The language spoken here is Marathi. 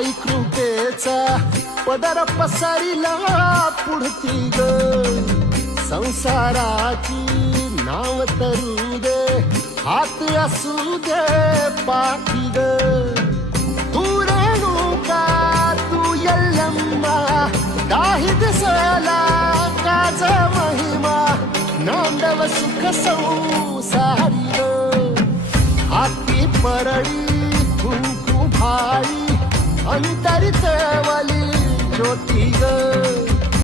आई कृपेचा पदर पसरिला पुढती ग संसाराची नाव तरू दे हात असू दे पाठी ग तू रेणुका तू यल्लम्मा काही दिसला काज महिमा नांदव सुख संसारी ग हाती परडी कुंकू भाई अंतरित वाली ज्योती ग